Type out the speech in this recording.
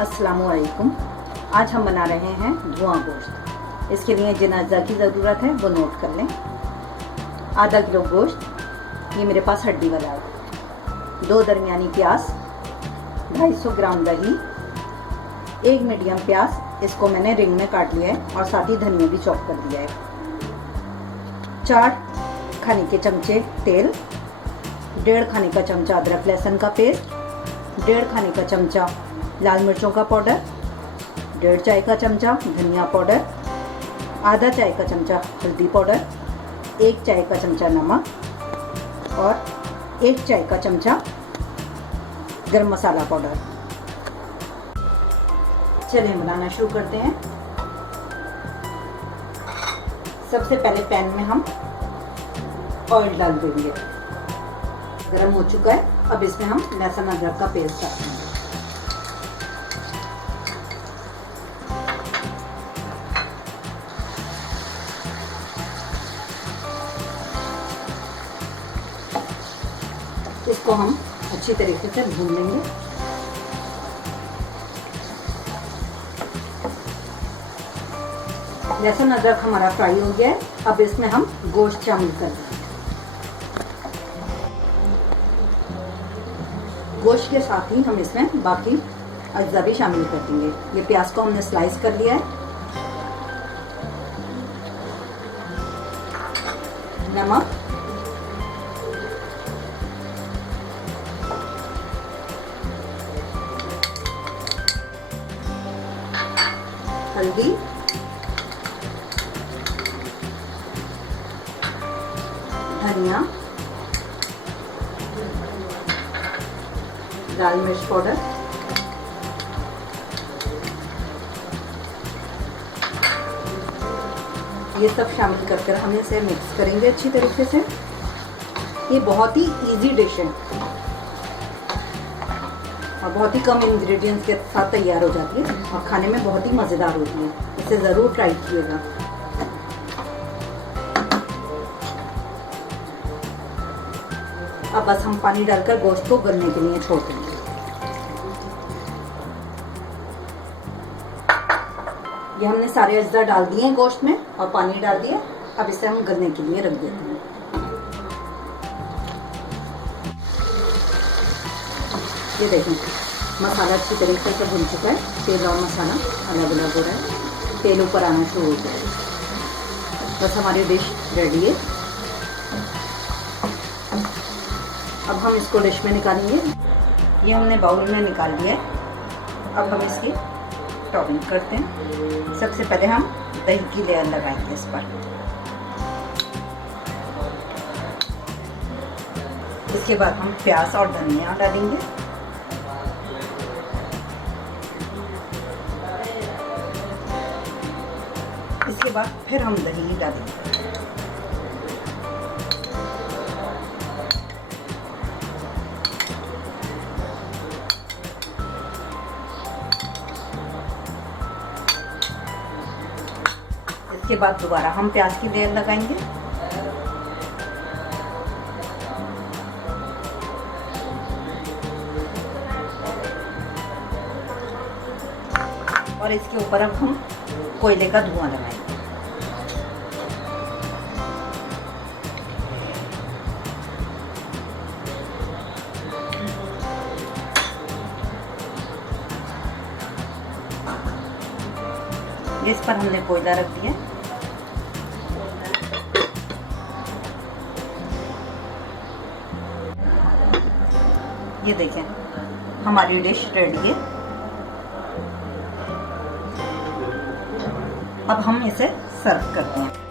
अस्सलामुअलैकुम। आज हम बना रहे हैं धुआं गोश्त। इसके लिए जिन अज्जा की ज़रूरत है वो नोट कर लें। आधा किलो गोश्त, ये मेरे पास हड्डी वाला है। 2 दरमियानी प्याज, 250 ग्राम दही, 1 मीडियम प्याज, इसको मैंने रिंग में काट लिया है और साथ ही धनिया भी चॉप कर दिया है। 4 खाने के चमचे तेल, 1.5 खाने का चमचा अदरक लहसुन का पेस्ट, 1.5 खाने का चमचा लाल मिर्चों का पाउडर, 1.5 चाय का चमचा धनिया पाउडर, आधा चाय का चमचा हल्दी पाउडर, 1 चाय का चमचा नमक और 1 चाय का चमचा गरम मसाला पाउडर। चलिए बनाना शुरू करते हैं। सबसे पहले पैन में हम ऑयल डाल देंगे। गरम हो चुका है, अब इसमें हम लहसुन अदरक का पेस्ट डालेंगे। इसको हम अच्छी तरीके से भून लेंगे। लहसुन अदरक हमारा फ्राई हो गया है, अब इसमें हम गोश्त शामिल कर देंगे। गोश्त के साथ ही हम इसमें बाकी अज्जा भी शामिल कर देंगे। ये प्याज को हमने स्लाइस कर लिया है। नमक, हल्दी, धनिया, लाल मिर्च पाउडर, ये सब शामिल कर हम इसे मिक्स करेंगे अच्छी तरीके से। ये बहुत ही इजी डिश है और बहुत ही कम इंग्रेडिएंट्स के साथ तैयार हो जाती है और खाने में बहुत ही मज़ेदार होती है। इसे ज़रूर ट्राई कीजिएगा। अब बस हम पानी डालकर गोश्त को गलने के लिए छोड़ देंगे। ये हमने सारे अज्जा डाल दिए हैं गोश्त में और पानी डाल दिया। अब इसे हम गलने के लिए रख देते हैं। ये देखें, मसाला अच्छी तरीके से भुन चुका है। तेल और मसाला अलग अलग हो रहा है, तेल ऊपर आना शुरू हो गया है। बस हमारी डिश रेडी है। अब हम इसको डिश में निकालेंगे। ये हमने बाउल में निकाल लिया है। अब हम इसकी टॉपिंग करते हैं। सबसे पहले हम दही की लेयर लगाएंगे इस पर। इसके बाद हम प्याज और धनिया डालेंगे। इसके बाद फिर हम दही डालेंगे। इसके बाद दोबारा हम प्याज की लेयर लगाएंगे। और इसके ऊपर अब हम कोयले का धुआं लगाएंगे। इस पर हमने कोयला रख दिया। ये देखें, हमारी डिश रेडी है। अब हम इसे सर्व करते हैं।